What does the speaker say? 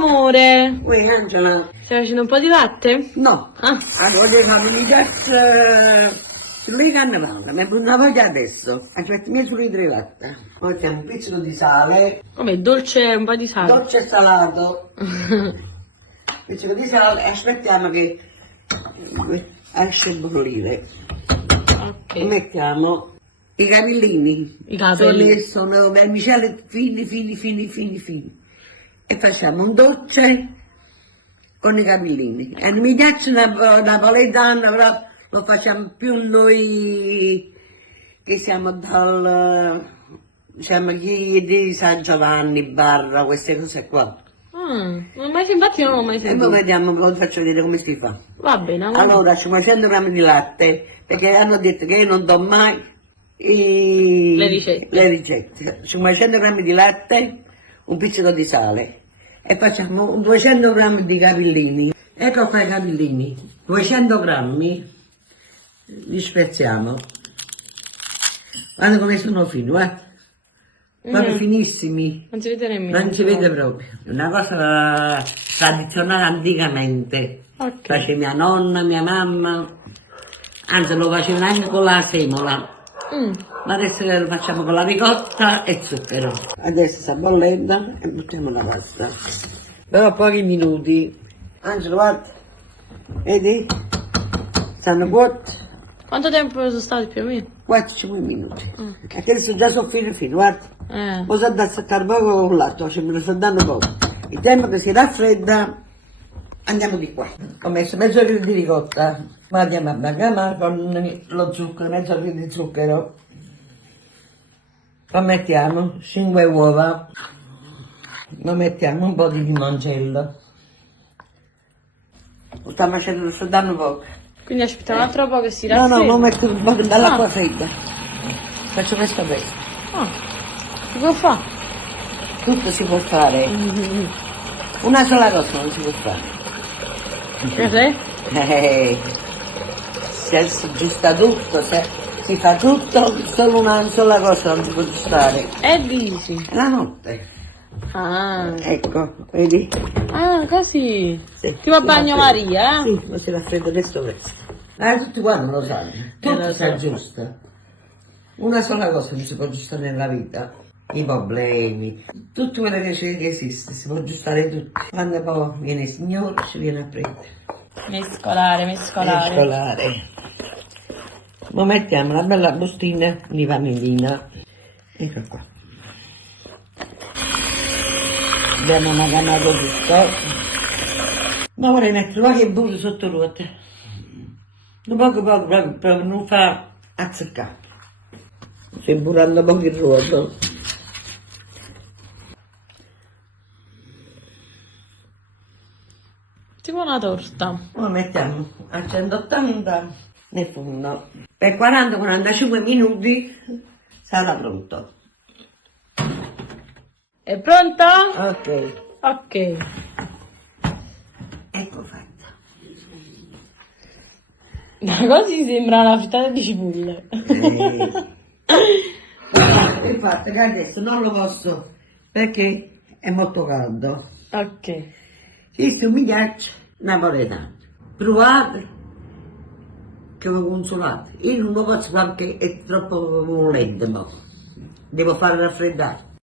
Amore, Uè, Angela, stai facendo un po' di latte? no, Ah, allora fammi un ghiaccio sulle canne vanno, mi è venuta voglia adesso, aspetta, mi sulle 3 latte, mettiamo un pizzico di sale, vabbè, dolce e un po' di sale. dolce e salato, pizzico di sale e aspettiamo che esce a bollire. Ok. Mettiamo i capellini, I capelli. sono vermicelli fini, e facciamo un dolce con i capellini. E non mi piace napoletana, però lo facciamo più noi che siamo diciamo chi di San Giovanni, Barra, queste cose qua. Infatti non l'ho mai E sentito. poi vediamo, poi faccio vedere come si fa. Va bene, amore. Allora, 500 grammi di latte, perché hanno detto che io non do mai Le ricette. le ricette. 500 grammi di latte, un pizzico di sale e facciamo 200 grammi di capellini. Ecco qua i capellini, 200 grammi, li spezziamo. Guarda come sono fini, guarda. Proprio finissimi. Non si vede nemmeno. Non si vede proprio. È una cosa tradizionale anticamente. Ok. Faceva mia nonna, mia mamma, anzi lo facevano anche con la semola. Ma adesso lo facciamo con la ricotta e zucchero. Adesso sta bollendo e mettiamo la pasta. Però pochi minuti. Angelo, guarda. Vedi? Stanno cuotti. Quanto tempo sono stati più o meno? 4-5 minuti. E adesso già sono fini, guarda. Poi sono da seccare poco con l'acqua, ci me ne sto dando poco. Il tempo che si raffredda, andiamo di qua. Ho messo mezzo chilo di ricotta, ma andiamo a bagare con lo zucchero, mezzo chilo di zucchero. Poi mettiamo 5 uova, poi mettiamo un po' di limoncello. Lo sta facendo, lo sto dando poco. Quindi aspettiamo un altro po' che si No, raffredda. non metto un po' dall'acqua fredda. Faccio questo bene. Si può fare. Tutto si può fare. Una sola cosa non si può fare. Cos'è? Se si aggiusta tutto, se si fa tutto, solo una sola cosa non si può aggiustare. E dici. La notte. Ah. Ecco, vedi? Ah, così. Sì, Tipo a si bagnomaria, raffredda. Sì, ma si raffredda adesso questo. Tutti quanti lo sanno. Tutto lo si so. aggiusta. Una sola cosa non si può aggiustare nella vita. I problemi, tutto quello che esiste, si può aggiustare tutto. Quando poi viene il Signore ci viene a prendere. Mescolare. Mescolare. Ma mettiamo una bella bustina di vanillina. Ecco qua. Abbiamo maganato tutto. Ma vorrei mettere qualche burro sotto ruote. Poco, proprio non fa azzeccare. Stai burrando poco il ruoto. Tipo una torta. Lo mettiamo a 180 nel forno. Per 40-45 minuti sarà pronto. È pronta? Ok, Ok. ecco fatta. Così sembra una frittata di cipolle. Il fatto che adesso non lo posso perché è molto caldo. Ok. Questo mi piace napoletano. Provate che lo consolate. Io non lo posso fare perché è troppo lento. Devo fare raffreddare.